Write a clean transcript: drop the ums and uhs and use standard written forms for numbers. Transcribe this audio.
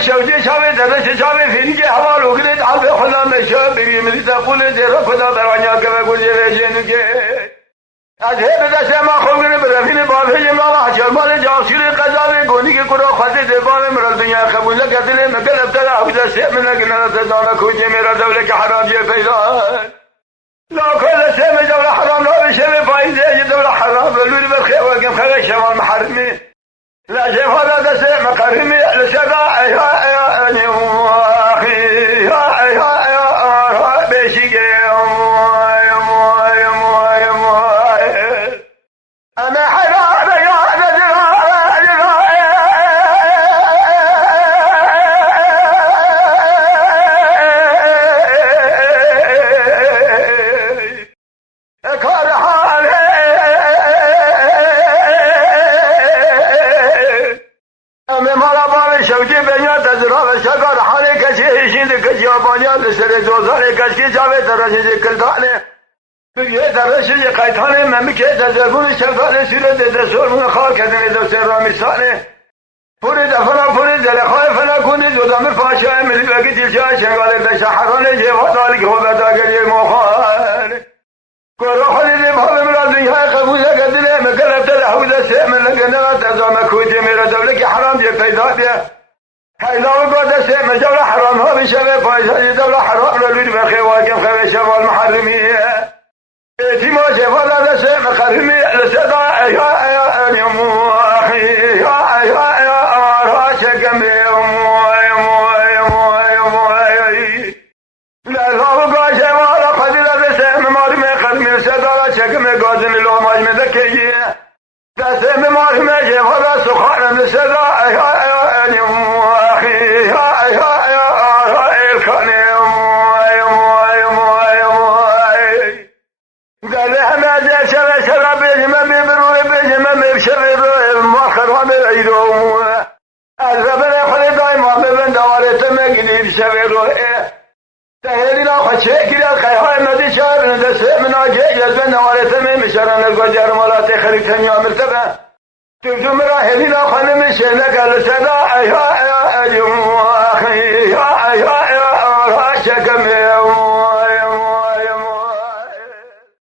شوجی شاوی درش شاوی فینگی هوا رو گرید عالب خدا نشو بگی ملی تقول جرا خدا برانیا که بگوجه جنگه از هر دست ما خوگره برفین باشه ما حجر مال جاسیر قضاوی گونی که کرا خواهد دیوان مرا دنیا قبول کردن مکل ابتلا او دست من نگنه تدانا کوچه میرا دوله که حرام جه پیدا لا كل سيم دولة حرام لا بشيء فايدة دولة حرام لولي بالخير وقم خير شمال محرمي لا شيء هذا سيم مقرمي لسبع يا أخي يا بيشي أنا حرام يا شوجی بنیاد از راه شکار حالی کسی هیچند کسی آبانیان لسر دوزار کسی جاوه درشی کلدانه بگیه درشی قیتانه ممیکه تزرگون شکار سیره دستور من خواه کردن دوستر رامیستانه پوری دفنا پوری دلخواه فنا کنی زودامر فاشای ملی بگی تیلشای شنگال دشحرانه جیوات آلی که خوب داگری موخانه گروه خودی باب مرا دنیای قبول کردنه مکل ابتدا حوزه سیمن لگنه تزام کوچه میرا دوله که حرام دیه پیدا دیه هیلاو گوده سیمن جوله حرام ها بشوه پایسانی دوله حرام لولید برخی واقف خواه شمال محرمیه ایتی ما شفا ده سیمن قرمی لسدا یا آرها شکم لالهاو گاشه مالا قدیره ده سیمن مارم قرمی سدا شکم گازم لوماج مدکیه دست مارم شفا ده سخانم لسدا تهيلي لا خشيك لا خيال مدي شاب ندس من اجي جذب نوارث من مشرن الجار مالات خليك ثانيه مرتبه تجمع هلي لا خنم شنك السدا يا اليوم